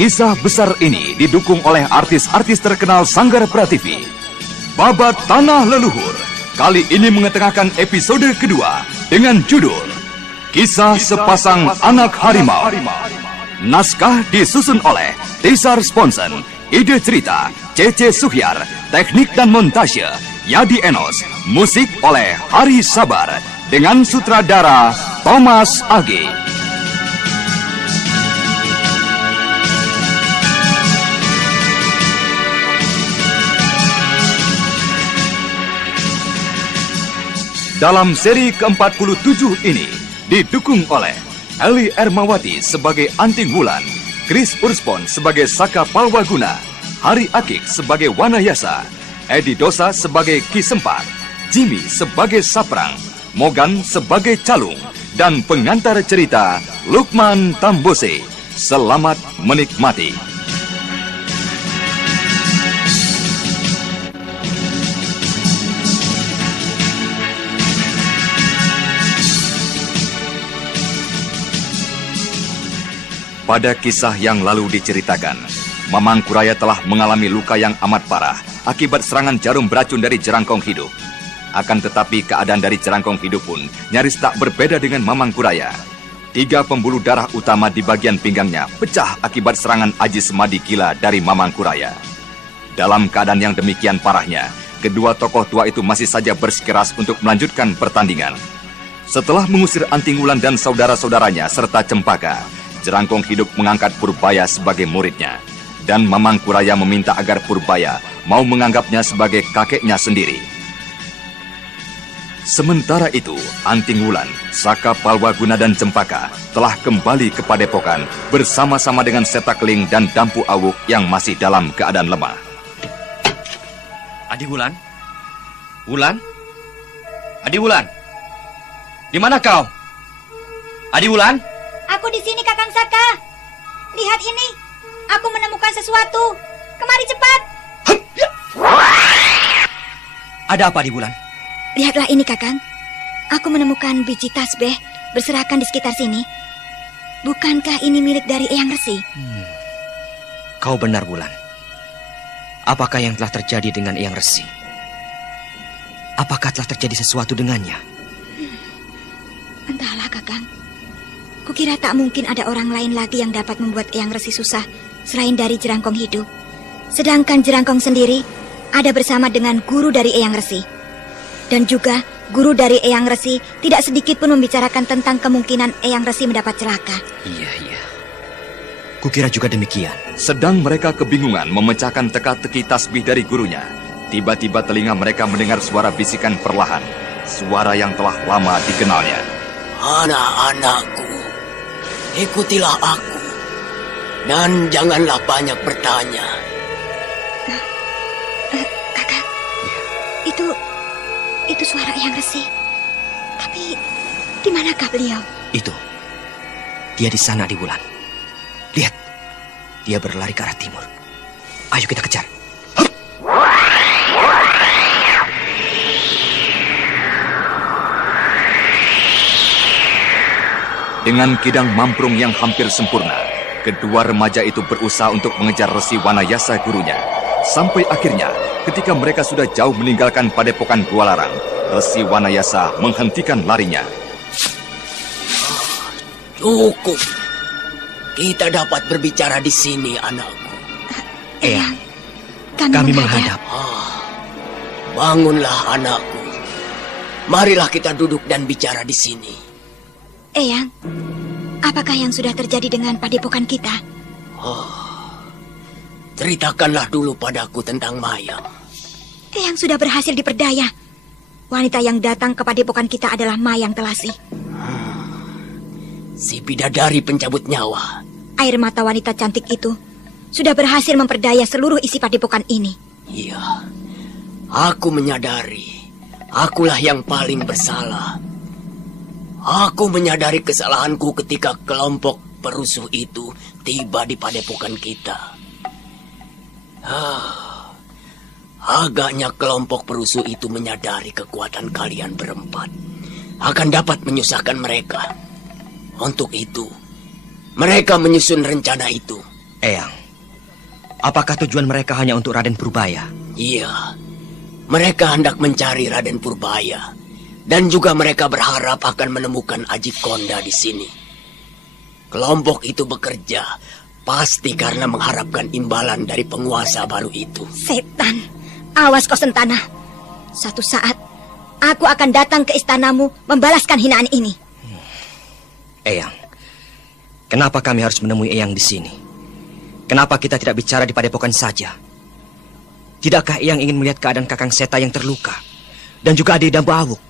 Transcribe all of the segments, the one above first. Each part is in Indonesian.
Kisah besar ini didukung oleh artis-artis terkenal Sanggar Prativi. Babat Tanah Leluhur kali ini mengetengahkan episode kedua dengan judul Kisah Sepasang Anak Harimau. Naskah disusun oleh Tisar Sponsen, ide cerita Cece Suhyar, teknik dan montase Yadi Enos, musik oleh Hari Sabar dengan sutradara Thomas Agi. Dalam seri ke-47 ini didukung oleh Eli Ermawati sebagai Anting Wulan, Chris Urspon sebagai Saka Palwaguna, Hari Akik sebagai Wanayasa, Edi Dosa sebagai Ki Sempar, Jimmy sebagai Saprang, Mogan sebagai Calung, dan pengantar cerita Lukman Tambose. Selamat menikmati. Pada kisah yang lalu diceritakan, Mamang Kuraya telah mengalami luka yang amat parah akibat serangan jarum beracun dari jerangkong hidup. Akan tetapi keadaan dari jerangkong hidup pun nyaris tak berbeda dengan Mamang Kuraya. 3 pembuluh darah utama di bagian pinggangnya pecah akibat serangan Aji Semadi gila dari Mamang Kuraya. Dalam keadaan yang demikian parahnya, kedua tokoh tua itu masih saja bersikeras untuk melanjutkan pertandingan. Setelah mengusir Anting Wulan dan saudara-saudaranya serta Cempaka, jerangkong hidup mengangkat Purbaya sebagai muridnya. Dan Mamang Kuraya meminta agar Purbaya mau menganggapnya sebagai kakeknya sendiri. Sementara itu, Anting Wulan, Saka Palwaguna dan Cempaka telah kembali ke Padepokan bersama-sama dengan Setakling dan Dampu Awuk yang masih dalam keadaan lemah. Adi Wulan? Wulan? Adi Wulan? Di mana kau? Adi Wulan? Aku di sini, Kakang Saka. Lihat ini, aku menemukan sesuatu. Kemari cepat. Ada apa, Adi Wulan? Lihatlah ini, Kakang. Aku menemukan biji tasbih berserakan di sekitar sini. Bukankah ini milik dari Eyang Resi? Kau benar, Wulan. Apakah yang telah terjadi dengan Eyang Resi? Apakah telah terjadi sesuatu dengannya? Entahlah, Kakang. Kukira tak mungkin ada orang lain lagi yang dapat membuat Eyang Resi susah selain dari jerangkong hidup. Sedangkan jerangkong sendiri ada bersama dengan guru dari Eyang Resi. Dan juga guru dari Eyang Resi tidak sedikit pun membicarakan tentang kemungkinan Eyang Resi mendapat celaka. Iya. Kukira juga demikian. Sedang mereka kebingungan memecahkan teka-teki tasbih dari gurunya, tiba-tiba telinga mereka mendengar suara bisikan perlahan, suara yang telah lama dikenalnya. Anak-anakku, ikutilah aku, dan janganlah banyak bertanya. Kakak, itu suara Eyang Resi. Tapi, di manakah beliau? Itu, dia di sana, di Wulan. Lihat, dia berlari ke arah timur. Ayo kita kejar. Dengan kidang mamprung yang hampir sempurna, kedua remaja itu berusaha untuk mengejar Resi Wanayasa gurunya. Sampai akhirnya, ketika mereka sudah jauh meninggalkan Padepokan Gua Larang, Resi Wanayasa menghentikan larinya. Cukup. Kita dapat berbicara di sini, anakku. Eyang, kami menghadap. Bangunlah, anakku. Marilah kita duduk dan bicara di sini. Eyang, apakah yang sudah terjadi dengan padepokan kita? Ceritakanlah dulu padaku tentang Mayang. Eyang sudah berhasil diperdaya. Wanita yang datang ke padepokan kita adalah Mayang Telasi. Si bidadari pencabut nyawa. Air mata wanita cantik itu sudah berhasil memperdaya seluruh isi padepokan ini. Iya, aku menyadari akulah yang paling bersalah. Aku menyadari kesalahanku ketika kelompok perusuh itu tiba di padepokan kita. Agaknya kelompok perusuh itu menyadari kekuatan kalian berempat akan dapat menyusahkan mereka. Untuk itu, mereka menyusun rencana itu. Eyang, apakah tujuan mereka hanya untuk Raden Purbaya? Iya, mereka hendak mencari Raden Purbaya. Dan juga mereka berharap akan menemukan Aji Konda di sini. Kelompok itu bekerja pasti karena mengharapkan imbalan dari penguasa baru itu. Setan, awas kau Sentana. Suatu saat, aku akan datang ke istanamu membalaskan hinaan ini. Eyang, kenapa kami harus menemui Eyang di sini? Kenapa kita tidak bicara di Padepokan saja? Tidakkah Eyang ingin melihat keadaan Kakang Seta yang terluka? Dan juga adik Dambu Awuk?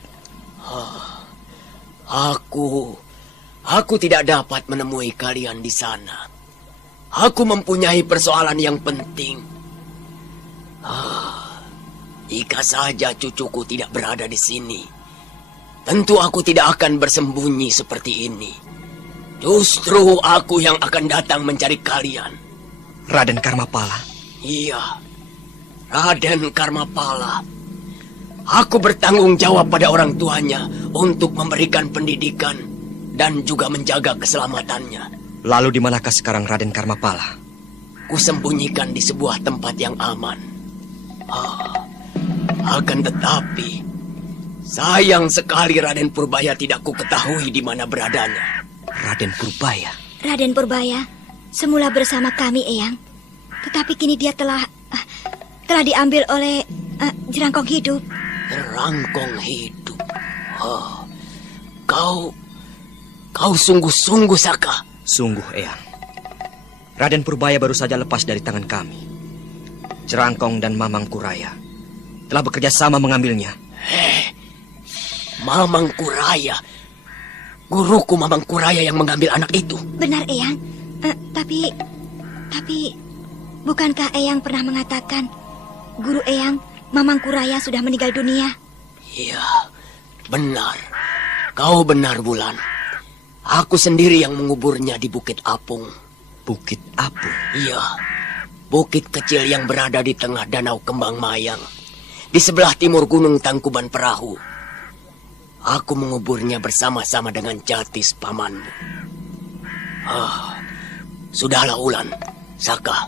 Aku tidak dapat menemui kalian di sana. Aku mempunyai persoalan yang penting. Jika saja cucuku tidak berada di sini, tentu aku tidak akan bersembunyi seperti ini. Justru aku yang akan datang mencari kalian. Raden Karmapala? Iya, Raden Karmapala. Aku bertanggung jawab pada orang tuanya untuk memberikan pendidikan dan juga menjaga keselamatannya. Lalu di manakah sekarang Raden Karmapala? Kusembunyikan di sebuah tempat yang aman. Akan tetapi, sayang sekali Raden Purbaya tidak kuketahui di mana beradanya. Raden Purbaya? Raden Purbaya semula bersama kami, Eyang. Tetapi kini dia telah diambil oleh Jerangkong Hidup. Jerangkong Hidup. Kau sungguh-sungguh, Saka. Sungguh, Eyang. Raden Purbaya baru saja lepas dari tangan kami. Jerangkong dan Mamang Kuraya telah bekerja sama mengambilnya. Mamang Kuraya? Guruku Mamang Kuraya yang mengambil anak itu? Benar, Eyang. Tapi bukankah Eyang pernah mengatakan guru Eyang, Mamang Kuraya, sudah meninggal dunia? Iya, benar. Kau benar, Wulan. Aku sendiri yang menguburnya di Bukit Apung. Bukit Apung? Iya, bukit kecil yang berada di tengah Danau Kembang Mayang, di sebelah timur Gunung Tangkuban Perahu. Aku menguburnya bersama-sama dengan Jatis pamanmu. Sudahlah, Wulan, Saka.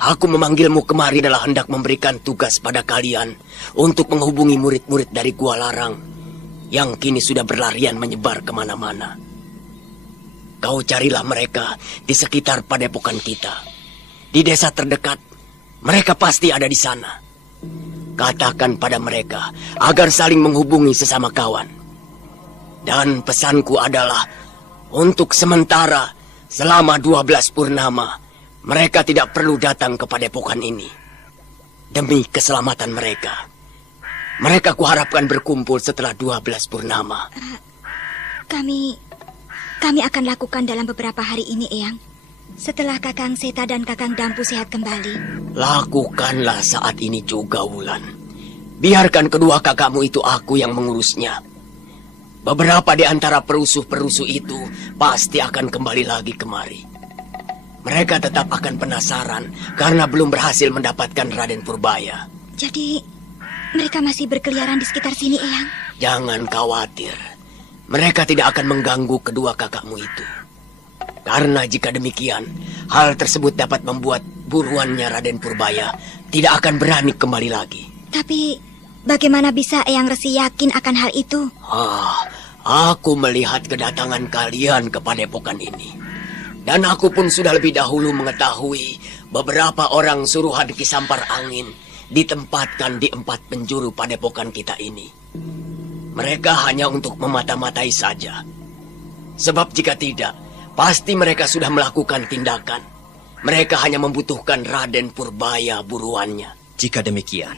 Aku memanggilmu kemari adalah hendak memberikan tugas pada kalian untuk menghubungi murid-murid dari Gua Larang yang kini sudah berlarian menyebar kemana-mana. Kau carilah mereka di sekitar padepokan kita. Di desa terdekat, mereka pasti ada di sana. Katakan pada mereka agar saling menghubungi sesama kawan. Dan pesanku adalah untuk sementara selama 12 purnama, mereka tidak perlu datang ke padepokan ini. Demi keselamatan mereka. Mereka kuharapkan berkumpul setelah 12 purnama. Kami akan lakukan dalam beberapa hari ini, Eyang. Setelah Kakang Seta dan Kakang Dampu sehat kembali. Lakukanlah saat ini juga, Wulan. Biarkan kedua kakakmu itu aku yang mengurusnya. Beberapa di antara perusuh-perusuh itu pasti akan kembali lagi kemari. Mereka tetap akan penasaran karena belum berhasil mendapatkan Raden Purbaya. Jadi, mereka masih berkeliaran di sekitar sini, Eyang? Jangan khawatir. Mereka tidak akan mengganggu kedua kakakmu itu. Karena jika demikian, hal tersebut dapat membuat buruannya Raden Purbaya tidak akan berani kembali lagi. Tapi, bagaimana bisa Eyang Resi yakin akan hal itu? Aku melihat kedatangan kalian ke padepokan ini. Dan aku pun sudah lebih dahulu mengetahui beberapa orang suruhan Ki Sampar Angin ditempatkan di 4 penjuru padepokan kita ini. Mereka hanya untuk memata-matai saja. Sebab jika tidak, pasti mereka sudah melakukan tindakan. Mereka hanya membutuhkan Raden Purbaya buruannya. Jika demikian,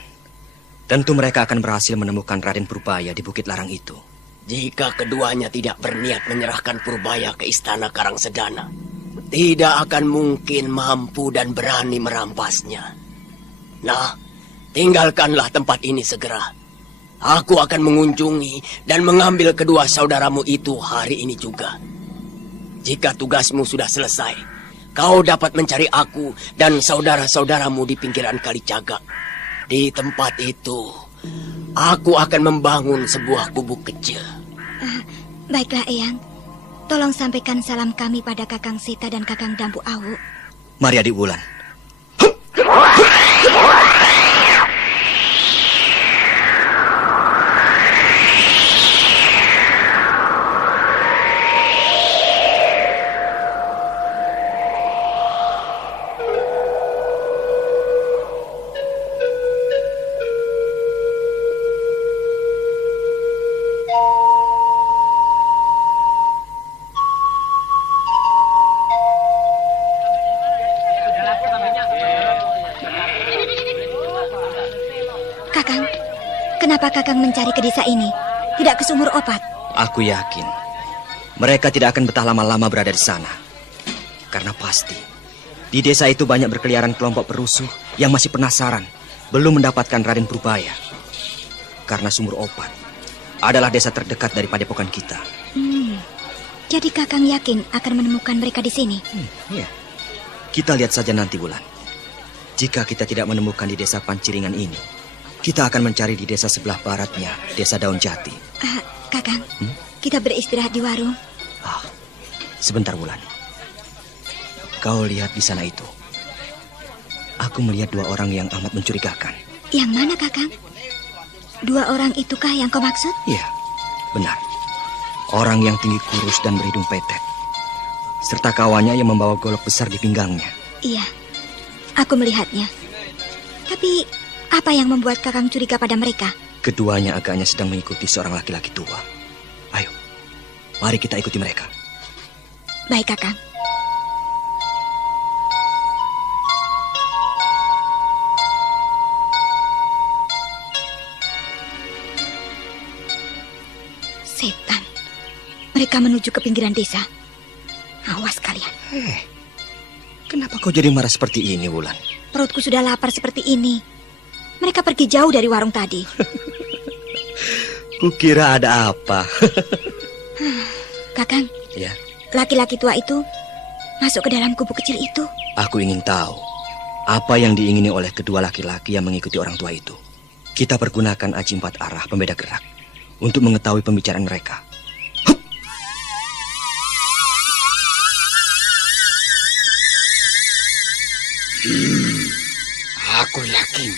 tentu mereka akan berhasil menemukan Raden Purbaya di Bukit Larang itu. Jika keduanya tidak berniat menyerahkan Purbaya ke istana Karangsedana, tidak akan mungkin mampu dan berani merampasnya. Nah, tinggalkanlah tempat ini segera. Aku akan mengunjungi dan mengambil kedua saudaramu itu hari ini juga. Jika tugasmu sudah selesai, kau dapat mencari aku dan saudara-saudaramu di pinggiran Kali Cagak. Di tempat itu, aku akan membangun sebuah gubuk kecil. Baiklah, Eyang. Tolong sampaikan salam kami pada Kakang Seta dan Kakang Dampu Awuk. Mari Adik Wulan. Kenapa Kakang mencari ke desa ini? Tidak ke sumur opat? Aku yakin mereka tidak akan betah lama-lama berada di sana. Karena pasti di desa itu banyak berkeliaran kelompok perusuh yang masih penasaran belum mendapatkan Raden Purbaya. Karena sumur opat adalah desa terdekat dari padepokan kita. Jadi Kakang yakin akan menemukan mereka di sini? Iya. Kita lihat saja nanti, Wulan. Jika kita tidak menemukan di desa Panciringan ini, kita akan mencari di desa sebelah baratnya, desa Daun Jati. Kakang, kita beristirahat di warung. Sebentar, Wulan. Kau lihat di sana itu. Aku melihat 2 orang yang amat mencurigakan. Yang mana, Kakang? 2 orang itukah yang kau maksud? Iya, benar. Orang yang tinggi kurus dan berhidung petek. Serta kawannya yang membawa golok besar di pinggangnya. Iya, aku melihatnya. Tapi apa yang membuat Kakang curiga pada mereka? Keduanya agaknya sedang mengikuti seorang laki-laki tua. Ayo, mari kita ikuti mereka. Baik, Kakang. Setan. Mereka menuju ke pinggiran desa. Awas kalian. Kenapa kau jadi marah seperti ini, Wulan? Perutku sudah lapar seperti ini. Mereka pergi jauh dari warung tadi. Kukira ada apa. Kakang, Ya. laki-laki tua itu masuk ke dalam kubu kecil itu. Aku ingin tahu apa yang diingini oleh kedua laki-laki yang mengikuti orang tua itu. Kita pergunakan aji 4 arah pembeda gerak untuk mengetahui pembicaraan mereka. Aku yakin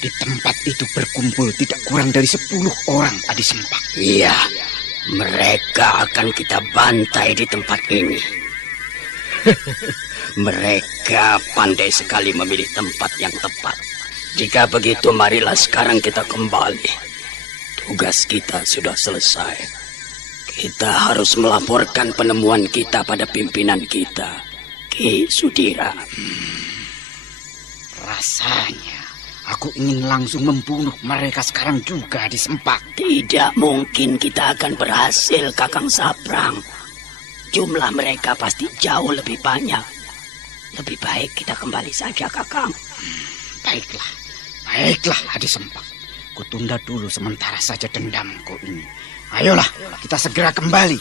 di tempat itu berkumpul tidak kurang dari 10 orang Adi Sempak. Iya, mereka akan kita bantai di tempat ini. Mereka pandai sekali memilih tempat yang tepat. Jika begitu, marilah sekarang kita kembali. Tugas kita sudah selesai. Kita harus melaporkan penemuan kita pada pimpinan kita, Ki Sudira. Rasanya aku ingin langsung membunuh mereka sekarang juga di Sempak. Tidak mungkin kita akan berhasil, Kakang Sabrang. Jumlah mereka pasti jauh lebih banyak. Lebih baik kita kembali saja, Kakang. Baiklah Adi Sempak. Kutunda dulu sementara saja dendamku ini. Ayolah, kita segera kembali.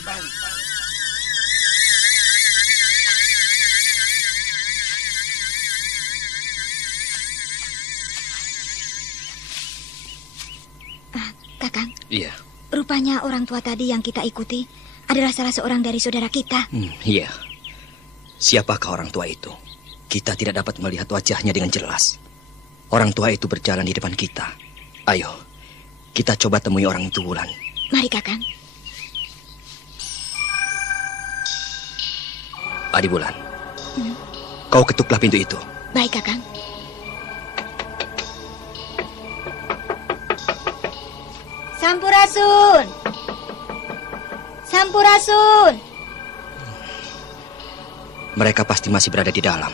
Kakang, Iya. rupanya orang tua tadi yang kita ikuti adalah salah seorang dari saudara kita. Iya. Siapakah orang tua itu? Kita tidak dapat melihat wajahnya dengan jelas. Orang tua itu berjalan di depan kita. Ayo, kita coba temui orang itu, Wulan. Mari, Kakang. Adi Wulan, kau ketuklah pintu itu. Baik, Kakang. Sampurasun! Sampurasun! Mereka pasti masih berada di dalam.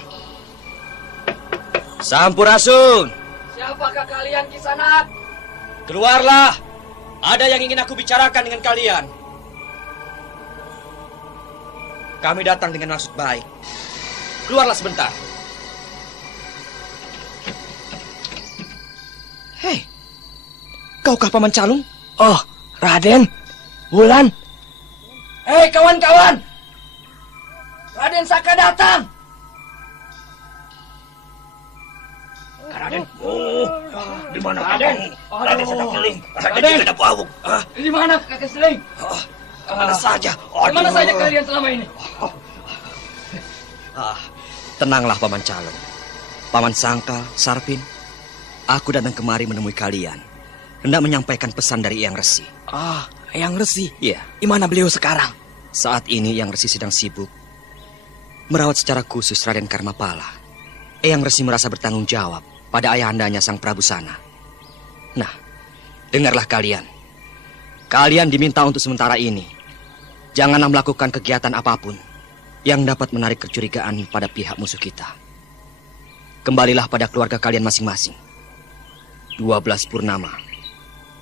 Sampurasun! Siapakah kalian, Kisanak? Keluarlah! Ada yang ingin aku bicarakan dengan kalian. Kami datang dengan maksud baik. Keluarlah sebentar. Hei, kaukah Paman Calung? Oh, Raden, Wulan. Hei, kawan-kawan. Raden Saka datang. Raden, di mana Raden? Raden sedang keliling. Raden. Raden tidak pawuk. Di mana kakek Seling? Kemana saja? Di mana saja kalian selama ini? Tenanglah Paman Calo, Paman Sangkal, Sarpin. Aku datang kemari menemui kalian, hendak menyampaikan pesan dari Eyang Resi. Eyang Resi? Iya. Di mana beliau sekarang? Saat ini Eyang Resi sedang sibuk merawat secara khusus Raden Karmapala. Eyang Resi merasa bertanggung jawab pada ayahandanya Sang Prabu sana. Nah, dengarlah kalian. Kalian diminta untuk sementara ini janganlah melakukan kegiatan apapun yang dapat menarik kecurigaan pada pihak musuh kita. Kembalilah pada keluarga kalian masing-masing. 12 purnama,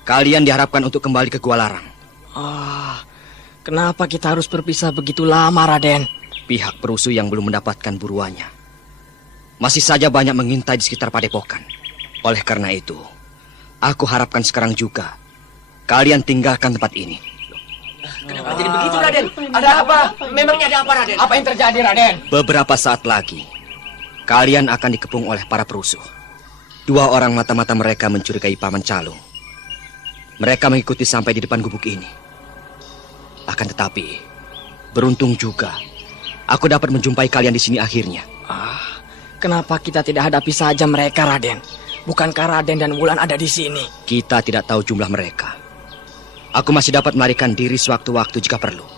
kalian diharapkan untuk kembali ke Gua Larang. Kenapa kita harus berpisah begitu lama, Raden? Pihak perusuh yang belum mendapatkan buruannya masih saja banyak mengintai di sekitar padepokan. Oleh karena itu, aku harapkan sekarang juga kalian tinggalkan tempat ini. Kenapa jadi begitu, Raden? Ada apa? Memangnya ada apa, Raden? Apa yang terjadi, Raden? Beberapa saat lagi, kalian akan dikepung oleh para perusuh. 2 orang mata-mata mereka mencurigai Paman Calo. Mereka mengikuti sampai di depan gubuk ini. Akan tetapi, beruntung juga, aku dapat menjumpai kalian di sini akhirnya. Kenapa kita tidak hadapi saja mereka, Raden? Bukankah Raden dan Wulan ada di sini? Kita tidak tahu jumlah mereka. Aku masih dapat melarikan diri sewaktu-waktu jika perlu.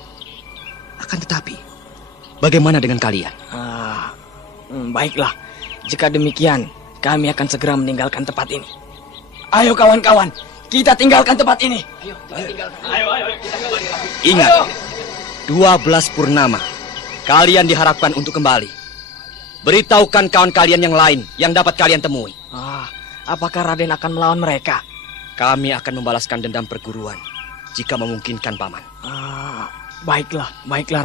Akan tetapi, bagaimana dengan kalian? Baiklah, jika demikian, kami akan segera meninggalkan tempat ini. Ayo kawan-kawan, kita tinggalkan tempat ini. Ayo, kita kembali lagi. Ingat, 12 purnama, kalian diharapkan untuk kembali. Beritahukan kawan kalian yang lain yang dapat kalian temui. Apakah Raden akan melawan mereka? Kami akan membalaskan dendam perguruan jika memungkinkan, Paman. Baiklah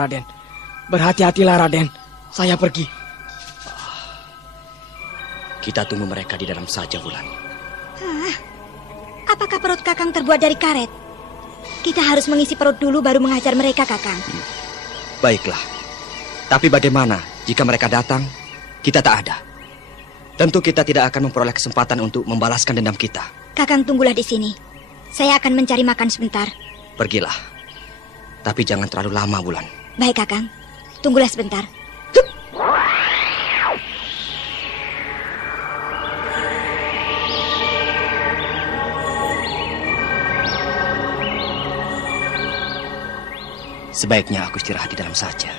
Raden. Berhati-hatilah, Raden. Saya pergi. Kita tunggu mereka di dalam saja, Wulan. Apakah perut Kakang terbuat dari karet? Kita harus mengisi perut dulu baru mengajar mereka, Kakang. Baiklah. Tapi bagaimana jika mereka datang, kita tak ada? Tentu kita tidak akan memperoleh kesempatan untuk membalaskan dendam kita. Kakang tunggulah di sini. Saya akan mencari makan sebentar. Pergilah. Tapi jangan terlalu lama, Wulan. Baik, Kakang. Tunggulah sebentar. Sebaiknya aku istirahat di dalam saja.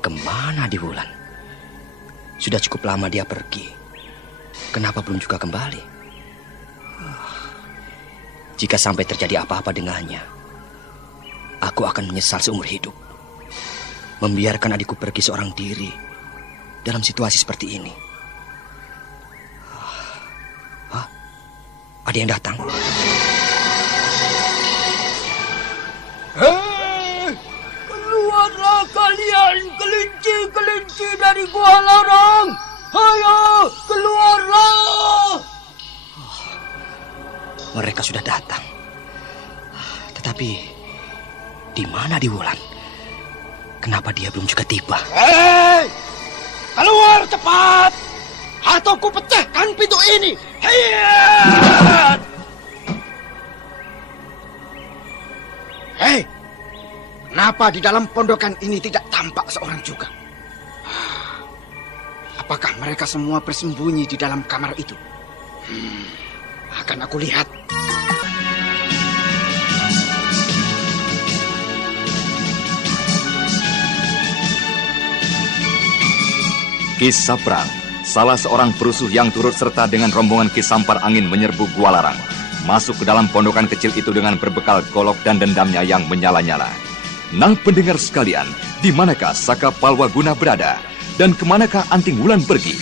Kemana di Wulan? Sudah cukup lama dia pergi. Kenapa belum juga kembali? Jika sampai terjadi apa-apa dengannya, aku akan menyesal seumur hidup. Membiarkan adikku pergi seorang diri dalam situasi seperti ini. Ada yang datang. Keluarlah kalian, kelinci-kelinci dari Gua Larang. Ayo, keluarlah. Mereka sudah datang. Tetapi di mana di Wulan? Kenapa dia belum juga tiba? Hei! Keluar cepat! Atau ku pecahkan pintu ini! Hayat! Hei! Kenapa di dalam pondokan ini tidak tampak seorang juga? Apakah mereka semua bersembunyi di dalam kamar itu? Akan aku lihat. Ki Saprang, salah seorang perusuh yang turut serta dengan rombongan Ki Sampar Angin menyerbu Gua Larang, masuk ke dalam pondokan kecil itu dengan berbekal golok dan dendamnya yang menyala-nyala. Nang pendengar sekalian, di manakah Saka Palwaguna berada? Dan kemanakah Anting Wulan pergi?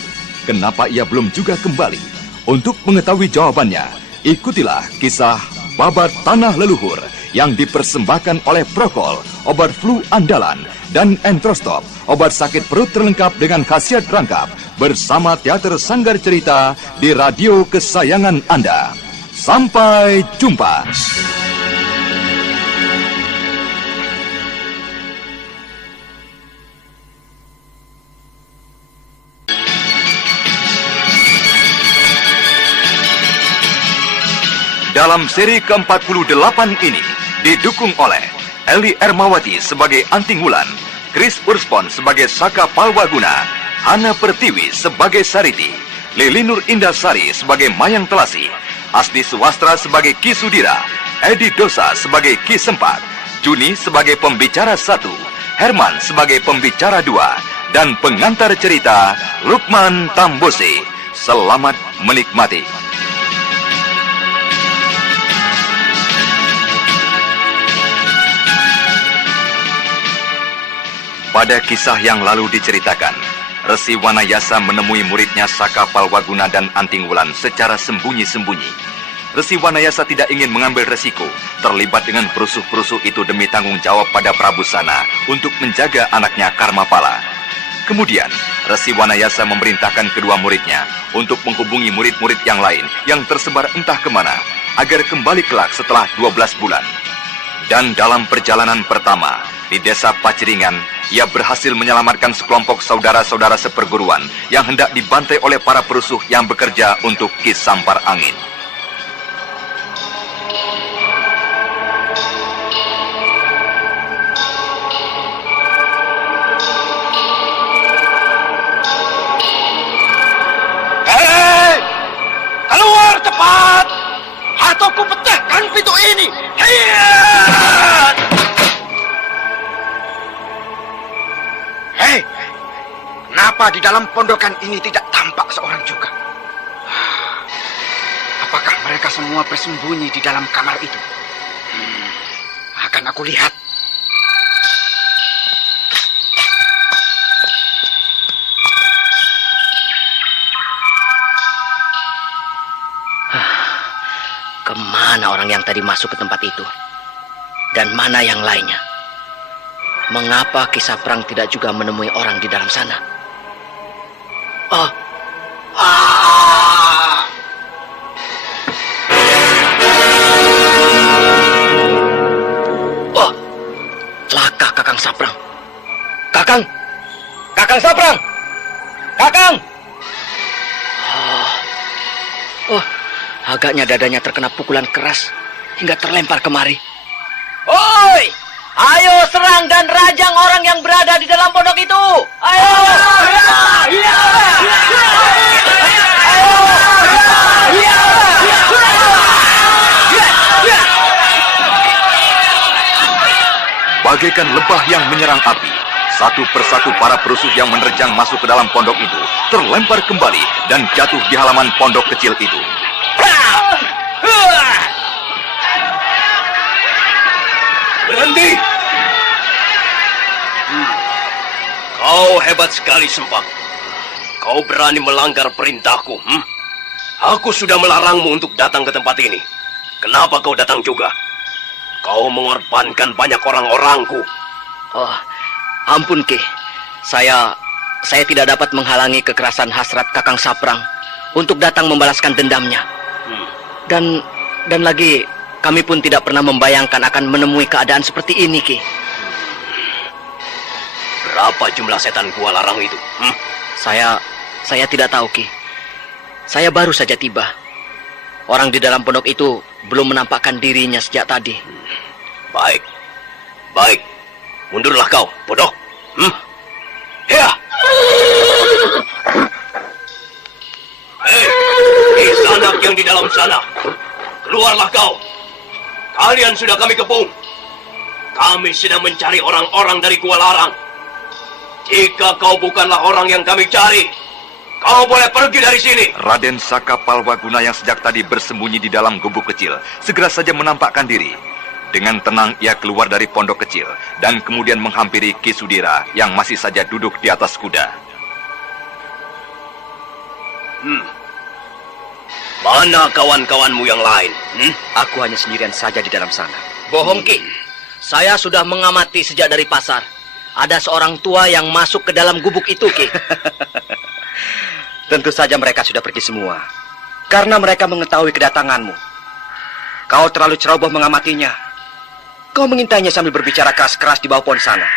Kenapa ia belum juga kembali? Untuk mengetahui jawabannya, ikutilah kisah Babat Tanah Leluhur yang dipersembahkan oleh Prokol, obat flu andalan, dan Entrostop, obat sakit perut terlengkap dengan khasiat rangkap, bersama Teater Sanggar Cerita di radio kesayangan Anda. Sampai jumpa. dalam seri ke-48 ini didukung oleh Eli Ermawati sebagai Anting Wulan, Chris Urspon sebagai Saka Palwaguna, Hana Pertiwi sebagai Sariti, Lili Nur Indasari sebagai Mayang Telasi, Asdi Suwastra sebagai Ki Sudira, Edi Dosa sebagai Ki Sempat, Juni sebagai pembicara 1, Herman sebagai pembicara 2, dan pengantar cerita Lukman Tambose. Selamat menikmati. Pada kisah yang lalu diceritakan, Resi Wanayasa menemui muridnya Saka Palwaguna dan Anting Wulan secara sembunyi-sembunyi. Resi Wanayasa tidak ingin mengambil resiko terlibat dengan perusuh-perusuh itu demi tanggung jawab pada Prabu Sana untuk menjaga anaknya Karmapala. Kemudian, Resi Wanayasa memerintahkan kedua muridnya untuk menghubungi murid-murid yang lain yang tersebar entah kemana agar kembali kelak setelah 12 bulan. Dan dalam perjalanan pertama, di desa Paciringan, ia berhasil menyelamatkan sekelompok saudara-saudara seperguruan yang hendak dibantai oleh para perusuh yang bekerja untuk Ki Sampar Angin. Hei! Keluar cepat! Atau ku pecahkan pintu ini! Hei! Kenapa di dalam pondokan ini tidak tampak seorang juga? Apakah mereka semua bersembunyi di dalam kamar itu? Akan aku lihat. Kemana orang yang tadi masuk ke tempat itu? Dan mana yang lainnya? Mengapa Ki Saprang tidak juga menemui orang di dalam sana? Celaka Kakang Saprang. Kakang Saprang! Kakang! Agaknya dadanya terkena pukulan keras hingga terlempar kemari. Oi! Ayo serang dan rajang orang yang berada di dalam pondok itu. Ayo! Bagaikan lebah yang menyerang api, satu persatu para perusuh yang menerjang masuk ke dalam pondok itu terlempar kembali dan jatuh di halaman pondok kecil itu. Berhenti! Kau hebat sekali, Sempak. Kau berani melanggar perintahku. Aku sudah melarangmu untuk datang ke tempat ini. Kenapa kau datang juga? Kau mengorbankan banyak orang-orangku. Ampun, Ki. Saya tidak dapat menghalangi kekerasan hasrat Kakang Saprang untuk datang membalaskan dendamnya. Dan lagi, kami pun tidak pernah membayangkan akan menemui keadaan seperti ini, Ki. Berapa jumlah setan Gua Larang itu? Saya tidak tahu, Ki. Saya baru saja tiba. Orang di dalam pondok itu belum menampakkan dirinya sejak tadi. Baik. Mundurlah kau, bodoh. Ya. Hei, sanak yang di dalam sana. Keluarlah kau. Kalian sudah kami kepung. Kami sedang mencari orang-orang dari Gua Larang. Jika kau bukanlah orang yang kami cari, kau boleh pergi dari sini. Raden Saka Palwaguna yang sejak tadi bersembunyi di dalam gubuk kecil segera saja menampakkan diri. Dengan tenang ia keluar dari pondok kecil dan kemudian menghampiri Ki Sudira yang masih saja duduk di atas kuda. Mana kawan-kawanmu yang lain? Aku hanya sendirian saja di dalam sana. Bohong, Ki. Saya sudah mengamati sejak dari pasar. Ada seorang tua yang masuk ke dalam gubuk itu, Ki. Tentu saja mereka sudah pergi semua. Karena mereka mengetahui kedatanganmu. Kau terlalu ceroboh mengamatinya. Kau mengintainya sambil berbicara keras-keras di bawah pohon sana.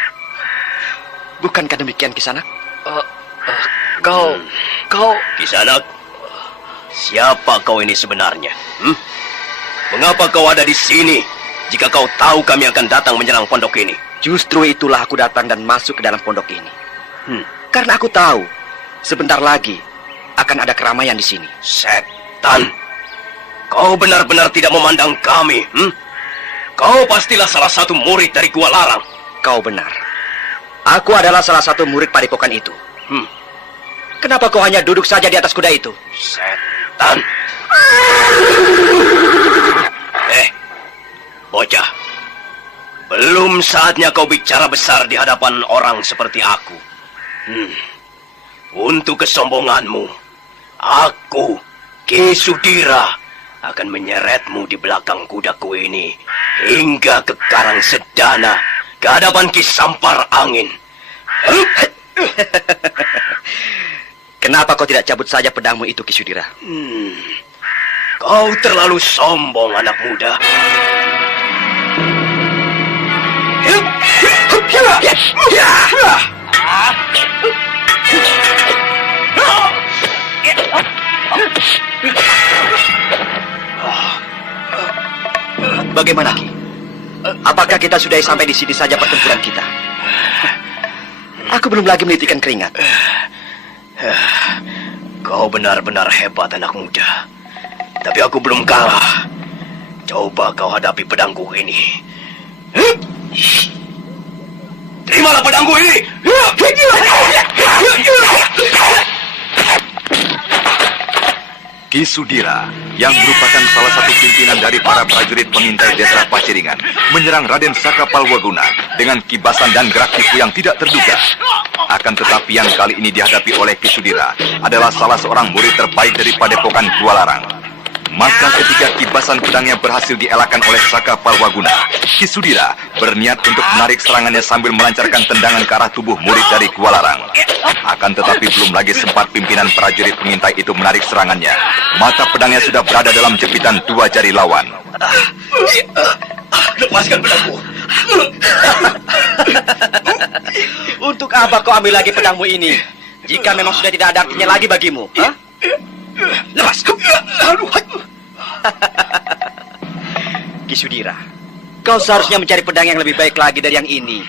Bukankah demikian, Kisanak? Kau... Kisanak, siapa kau ini sebenarnya? Mengapa kau ada di sini jika kau tahu kami akan datang menyerang pondok ini? Justru itulah aku datang dan masuk ke dalam pondok ini. Karena aku tahu sebentar lagi akan ada keramaian di sini. Setan, kau benar-benar tidak memandang kami. Kau pastilah salah satu murid dari Gua Larang. Kau benar. Aku adalah salah satu murid padepokan itu. Kenapa kau hanya duduk saja di atas kuda itu? Setan. Bocah. Belum saatnya kau bicara besar di hadapan orang seperti aku. Untuk kesombonganmu, aku, Ki Sudira, akan menyeretmu di belakang kudaku ini hingga ke Karang Sedana, ke hadapan Ki Sampar Angin. Kenapa kau tidak cabut saja pedangmu itu, Ki Sudira? Kau terlalu sombong, anak muda. Bagaimana, Ki? Apakah kita sudah sampai di sini saja pertempuran kita? Aku belum lagi menitikan keringat. Kau benar-benar hebat, anak muda. Tapi aku belum kalah. Coba kau hadapi pedangku ini. Terimalah pedangku ini. Ki Sudira, yang merupakan salah satu pimpinan dari para prajurit pengintai desa Paciringan, menyerang Raden Saka Palwaguna dengan kibasan dan gerak tipu yang tidak terduga. Akan tetapi yang kali ini dihadapi oleh Ki Sudira adalah salah seorang murid terbaik dari padepokan Gua Larang. Maka ketika kibasan pedangnya berhasil dielakkan oleh Saka Palwaguna, Ki Sudira berniat untuk menarik serangannya sambil melancarkan tendangan ke arah tubuh murid dari Gua Larang. Akan tetapi belum lagi sempat pimpinan prajurit pengintai itu menarik serangannya, maka pedangnya sudah berada dalam jepitan dua jari lawan. Lepaskan pedangku. Untuk apa kau ambil lagi pedangmu ini? Jika memang sudah tidak ada artinya lagi bagimu, ha? Lepas. Ki Sudira, kau seharusnya mencari pedang yang lebih baik lagi dari yang ini.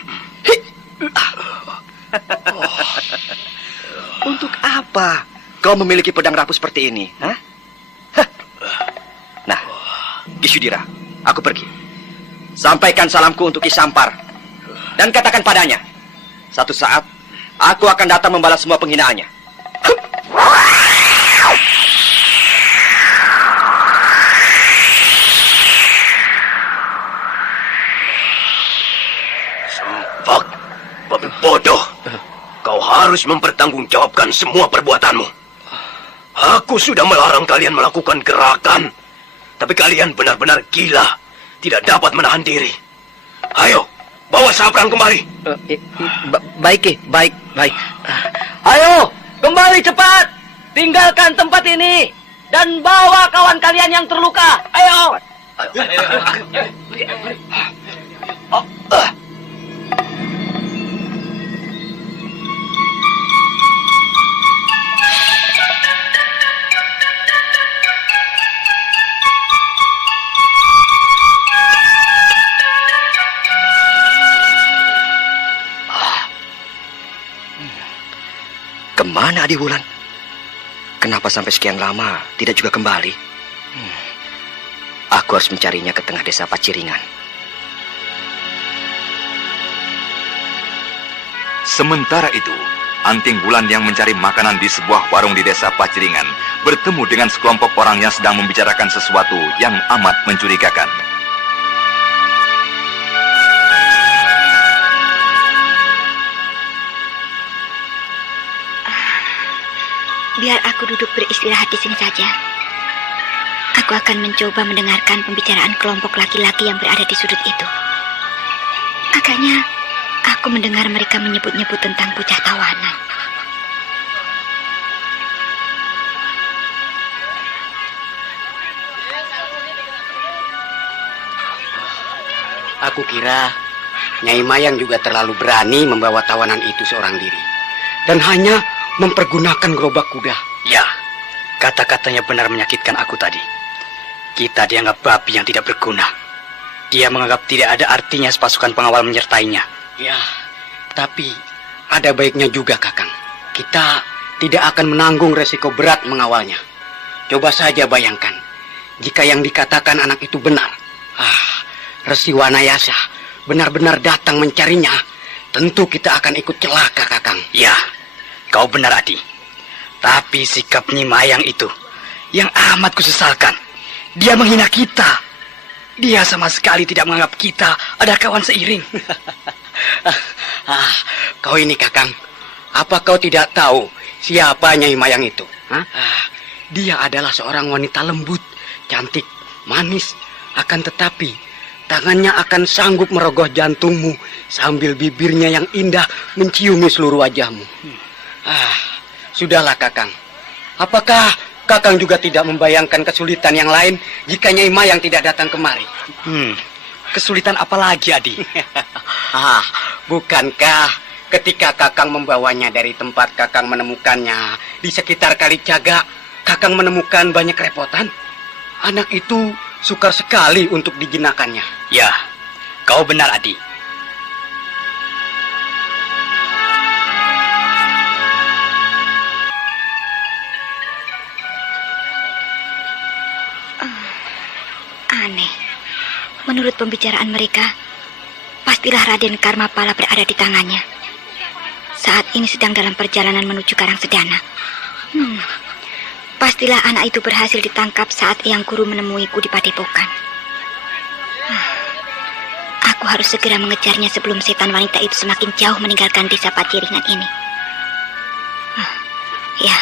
Untuk apa kau memiliki pedang rapuh seperti ini? Ha? Nah, Ki Sudira, aku pergi. Sampaikan salamku untuk Ki Sampar. Dan katakan padanya, satu saat aku akan datang membalas semua penghinaannya. Sempak, babi bodoh. Kau harus mempertanggungjawabkan semua perbuatanmu. Aku sudah melarang kalian melakukan gerakan. Tapi kalian benar-benar gila. Tidak dapat menahan diri. Ayo, bawa Sabrang kembali. Baik, Ki. Baik. Ayo, kembali cepat. Tinggalkan tempat ini. Dan bawa kawan kalian yang terluka. Ayo. Kemana Adi Wulan? Kenapa sampai sekian lama tidak juga kembali? Aku harus mencarinya ke tengah desa Paciringan. Sementara itu, Anting Wulan yang mencari makanan di sebuah warung di desa Paciringan bertemu dengan sekelompok orang yang sedang membicarakan sesuatu yang amat mencurigakan. Biar aku duduk beristirahat di sini saja. Aku akan mencoba mendengarkan pembicaraan kelompok laki-laki yang berada di sudut itu. Agaknya aku mendengar mereka menyebut-nyebut tentang bocah tawanan. Aku kira Nyai Mayang juga terlalu berani membawa tawanan itu seorang diri. Dan hanya mempergunakan gerobak kuda. Ya, kata-katanya benar menyakitkan aku tadi. Kita dianggap babi yang tidak berguna. Dia menganggap tidak ada artinya pasukan pengawal menyertainya. Ya, tapi ada baiknya juga, Kakang. Kita tidak akan menanggung resiko berat mengawalnya. Coba saja bayangkan, jika yang dikatakan anak itu benar. Resi Wanayasa benar-benar datang mencarinya, tentu kita akan ikut celaka, Kakang. Ya, kau benar, Adi. Tapi sikap Nyi Mayang itu yang amat kusesalkan. Dia menghina kita. Dia sama sekali tidak menganggap kita ada kawan seiring. Kau ini, Kakang, apa kau tidak tahu siapa Nyai Mayang itu? Dia adalah seorang wanita lembut, cantik, manis. Akan tetapi tangannya akan sanggup merogoh jantungmu sambil bibirnya yang indah menciumi seluruh wajahmu. Sudahlah, Kakang. Apakah Kakang juga tidak membayangkan kesulitan yang lain jika Nyai Mayang tidak datang kemari? Kesulitan apa lagi, Adi? Bukankah ketika Kakang membawanya dari tempat Kakang menemukannya di sekitar Kalijaga, Kakang menemukan banyak kerepotan? Anak itu sukar sekali untuk dijinakannya. Ya, kau benar, Adi. Aneh. Menurut pembicaraan mereka, pastilah Raden Karmapala berada di tangannya. Saat ini sedang dalam perjalanan menuju Karangsedana. Pastilah anak itu berhasil ditangkap saat Eyang Guru menemuiku di padepokan. Aku harus segera mengejarnya sebelum setan wanita itu semakin jauh meninggalkan desa Paciringan ini. Ya,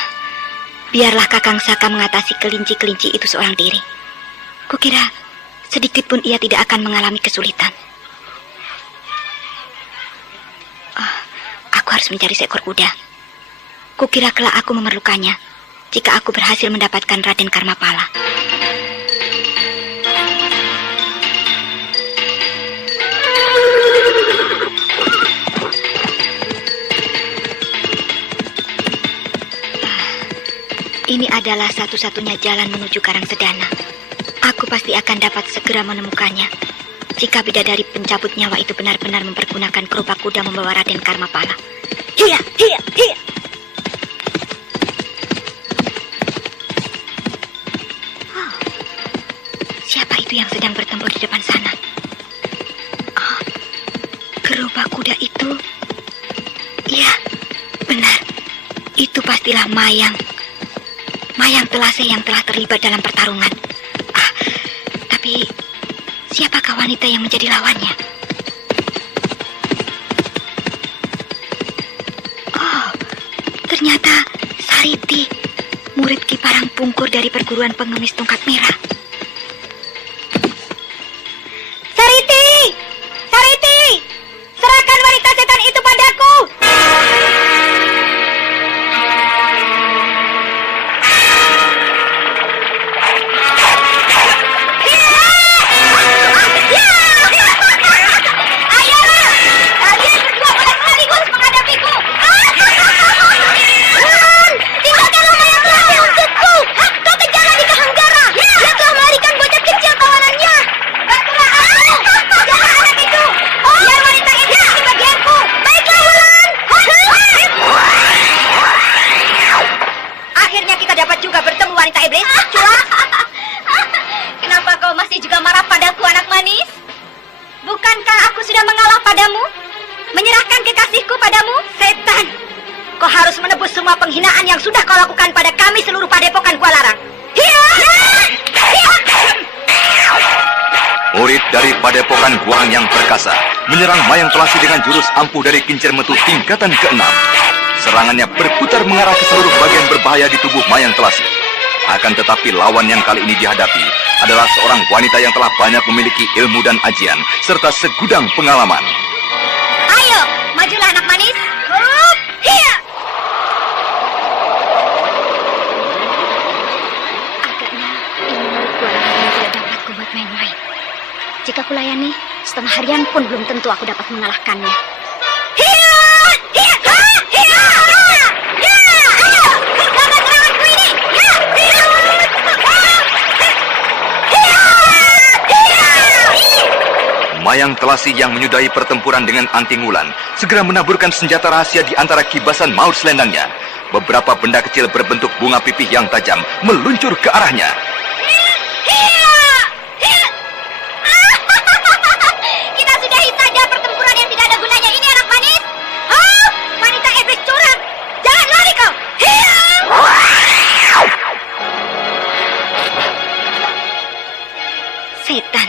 biarlah Kakang Saka mengatasi kelinci-kelinci itu seorang diri. Kukira sedikit pun ia tidak akan mengalami kesulitan. Aku harus mencari seekor kuda. Kukira kelak aku memerlukannya jika aku berhasil mendapatkan Raden Karmapala. Ini adalah satu-satunya jalan menuju Karangsedana. Aku pasti akan dapat segera menemukannya jika bidadari pencabut nyawa itu benar-benar mempergunakan gerobak kuda membawa Raden Karmapala. Hiya, hiya, hiya. Siapa itu yang sedang bertempur di depan sana? Gerobak kuda itu? Iya, benar. Itu pastilah Mayang. Mayang Telase yang telah terlibat dalam pertarungan. Tapi siapakah wanita yang menjadi lawannya? Ternyata Sariti, murid Ki Parang Pungkur dari perguruan pengemis tongkat merah. Sariti! Sariti! Serahkan wanita setan itu padaku! Penghinaan yang sudah kau lakukan pada kami seluruh padepokan Gua Larang. Murid dari padepokan Guang yang perkasa menyerang Mayang Telasi dengan jurus ampuh dari kincir metu tingkatan ke-6. Serangannya berputar mengarah ke seluruh bagian berbahaya di tubuh Mayang Telasi. Akan tetapi lawan yang kali ini dihadapi adalah seorang wanita yang telah banyak memiliki ilmu dan ajian serta segudang pengalaman. Ayo, majulah anak manis. Hup, hiya! Jika kulayani, setengah harian pun belum tentu aku dapat mengalahkannya. Hiya! Hiya! Hiya! Hiya! Ayo! Lawan seranganku ini! Hiya! Hiya! Hiya! Mayang Telasi yang menyudahi pertempuran dengan Anting Wulan segera menaburkan senjata rahasia di antara kibasan maut selendangnya. Beberapa benda kecil berbentuk bunga pipih yang tajam meluncur ke arahnya. Kita sudahi saja pertempuran yang tidak ada gunanya ini, anak manis. Oh, wanita iblis curang. Jangan lari kau. Setan.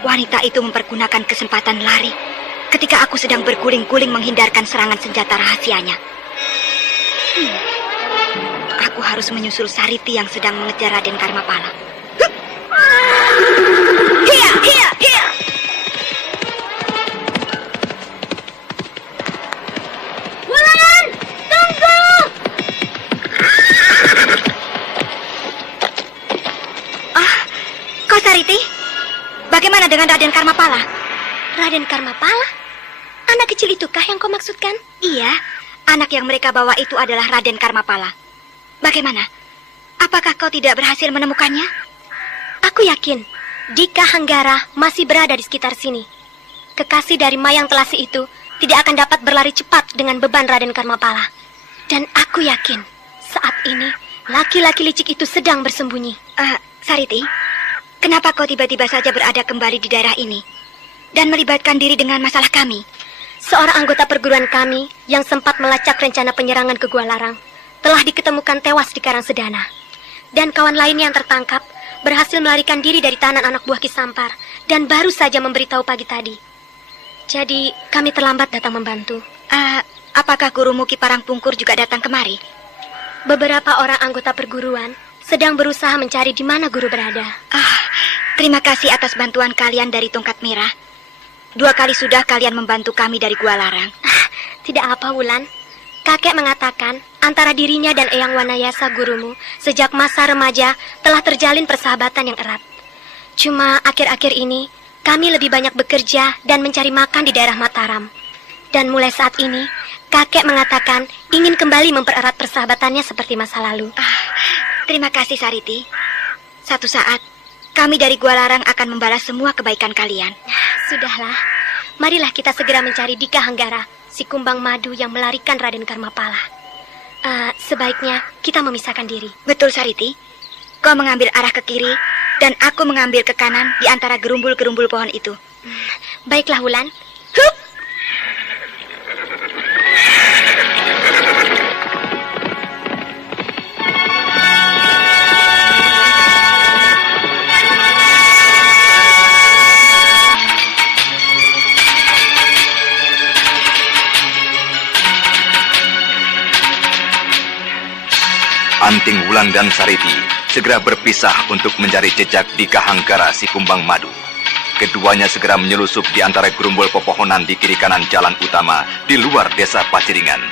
Wanita itu mempergunakan kesempatan lari ketika aku sedang berguling-guling menghindarkan serangan senjata rahasianya. Aku harus menyusul Sariti yang sedang mengejar Raden Karmapala. Hiya, hiya, hiya. Wulan, tunggu. Kau Sariti? Bagaimana dengan Raden Karmapala? Raden Karmapala? Anak kecil itukah yang kau maksudkan? Iya, anak yang mereka bawa itu adalah Raden Karmapala. Bagaimana? Apakah kau tidak berhasil menemukannya? Aku yakin Dika Hanggara masih berada di sekitar sini. Kekasih dari Mayang Telasi itu tidak akan dapat berlari cepat dengan beban Raden Karmapala. Dan aku yakin saat ini laki-laki licik itu sedang bersembunyi. Sariti, kenapa kau tiba-tiba saja berada kembali di daerah ini dan melibatkan diri dengan masalah kami? Seorang anggota perguruan kami yang sempat melacak rencana penyerangan ke Gua Larang telah diketemukan tewas di Karang Sedana. Dan kawan lainnya yang tertangkap berhasil melarikan diri dari tahanan anak buah Ki Sampar dan baru saja memberitahu pagi tadi. Jadi kami terlambat datang membantu. Apakah gurumu Ki Parangpungkur juga datang kemari? Beberapa orang anggota perguruan sedang berusaha mencari di mana guru berada. Terima kasih atas bantuan kalian dari Tongkat Merah. 2 kali sudah kalian membantu kami dari Gua Larang. Tidak apa, Wulan. Kakek mengatakan antara dirinya dan Eyang Wanayasa gurumu sejak masa remaja telah terjalin persahabatan yang erat. Cuma akhir-akhir ini kami lebih banyak bekerja dan mencari makan di daerah Mataram. Dan mulai saat ini kakek mengatakan ingin kembali mempererat persahabatannya seperti masa lalu. Terima kasih Sariti. Satu saat kami dari Gua Larang akan membalas semua kebaikan kalian. Sudahlah, marilah kita segera mencari Dika Hanggara, si kumbang madu yang melarikan Raden Karmapala. Sebaiknya kita memisahkan diri. Betul Sariti. Kau mengambil arah ke kiri dan aku mengambil ke kanan di antara gerumbul-gerumbul pohon itu. Baiklah Wulan. Anting Wulan dan Sariti segera berpisah untuk mencari jejak Dika Hanggara si kumbang madu. Keduanya segera menyelusup di antara gerumbul pepohonan di kiri kanan jalan utama di luar desa Paciringan.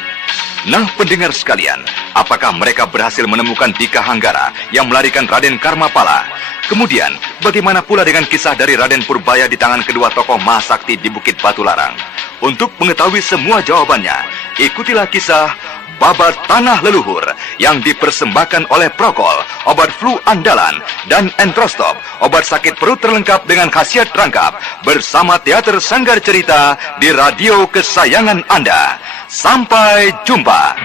Nah, pendengar sekalian, apakah mereka berhasil menemukan Dika Hanggara yang melarikan Raden Karmapala? Kemudian, bagaimana pula dengan kisah dari Raden Purbaya di tangan kedua tokoh Mahasakti di Bukit Batu Larang? Untuk mengetahui semua jawabannya, ikutilah kisah Babat Tanah Leluhur yang dipersembahkan oleh Prokol, obat flu andalan, dan Entrostop, obat sakit perut terlengkap dengan khasiat rangkap, bersama Teater Sanggar Cerita di radio kesayangan Anda. Sampai jumpa.